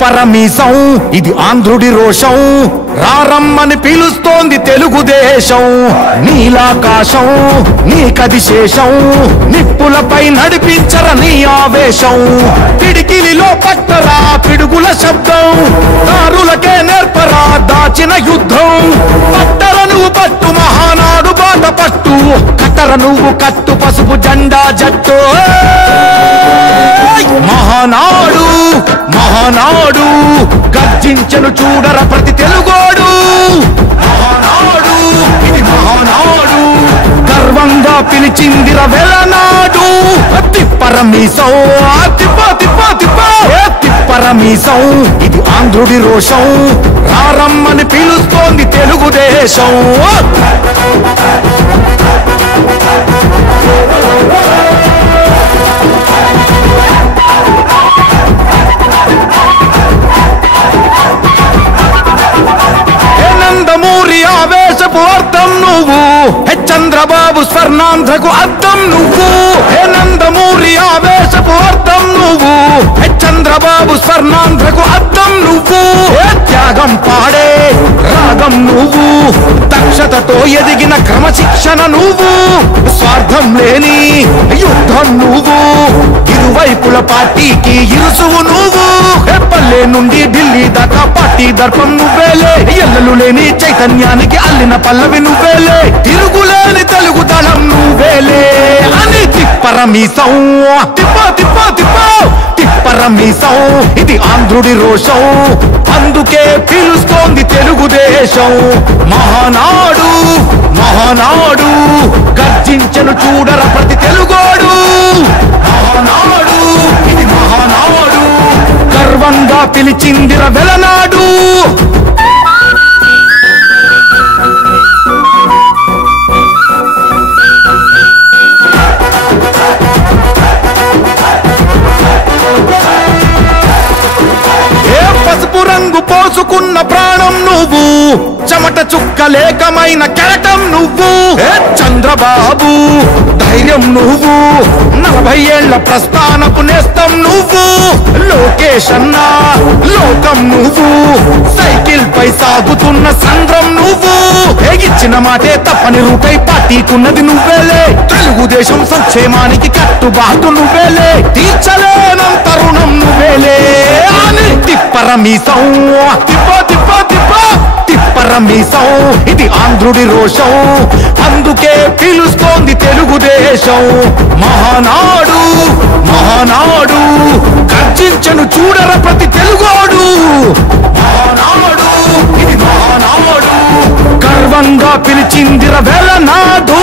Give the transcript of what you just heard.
పరమీసం ఇది ఆంధ్రుడి రోషం రారమ్మని పిలుస్తోంది తెలుగుదేశం నీలాకాశం నీకది శేషం నిప్పులపై నడిపించర నీ ఆవేశం పిడికిలిలో పట్టరా పిడుగుల శబ్దం దారులకే నేర్పరా దాచిన యుద్ధం పట్టర నువ్వు పట్టు మహానాడు బాట పట్టు కట్టర నువ్వు కట్టు పసుపు జెండా జట్టు మహానాడు మహానాడు గర్జించను చూడర ప్రతి తెలుగోడు మహానాడు ఇది మహానాడు గర్వంగా పిలిచిందిర వెలనాడు తిప్పరమీసం తిప్పరమీసం ఇది ఆంధ్రుడి రోషం రారమ్మని పిలుస్తోంది తెలుగుదేశం అర్థం నువ్వు చంద్రబాబు స్వర్ణాంధ్రకు అర్థం నువ్వు నందమూరి ఆవేశపు అర్థం నువ్వు చంద్రబాబు స్వర్ణాంధ్రకు అర్థం నువ్వు త్యాగం పాడే రాగం నువ్వు దక్షతతో ఎదిగిన క్రమశిక్షణ నువ్వు స్వార్థం లేని యుద్ధం నువ్వు ఇరువైపుల పార్టీకి ఇరుసువు నువ్వు పల్లె నుండి ఢిల్లీ దాకా పార్టీ దర్పం నువ్వేలే ఎల్లలు లేని చైతన్యానికి అల్లిన పల్లవి నువ్వేలే తిరుగులేని తెలుగు దళం నువ్వేలే అని తిప్పరమీసం తిప్పరమీసం ఇది ఆంధ్రుడి రోషం అందుకే పిలుస్తోంది తెలుగుదేశం మహానాడు మహానాడు గర్జించను చూడర ప్రతి తెలుగోడు మహానాడు ఇది మహానాడు గర్వంగా పిలిచిందిర వెలనాడు పసుపు రంగు పోసుకున్న ప్రాణం నువ్వు చెమట చుక్కలేకమైన కెరటం నువ్వు చంద్రబాబు ధైర్యం నువ్వు 40 ఏళ్ల ప్రస్థానపు నేస్తం నువ్వు లోకేష్ అన్న లోకం నువ్వు సైకిల్ పై సాగుతున్న సంద్రం నువ్వు ఇచ్చిన మాటే తప్పని రూపై పార్టీకున్నది నువ్వేలే తెలుగుదేశం సంక్షేమానికి కట్టుబాటు నువ్వేలే తీర్చలేనంత రుణం నువ్వేలే అని తిప్పరమీసం తిప్పరమీసం ఇది ఆంధ్రుడి రోషం అందుకే పిలుస్తోంది తెలుగుదేశం మహానాడు మహానాడు గర్జించను చూడర ప్రతి తెలుగోడు మహానాడు ఇది మహానాడు గర్వంగా పిలిచిందిర వెలనాడు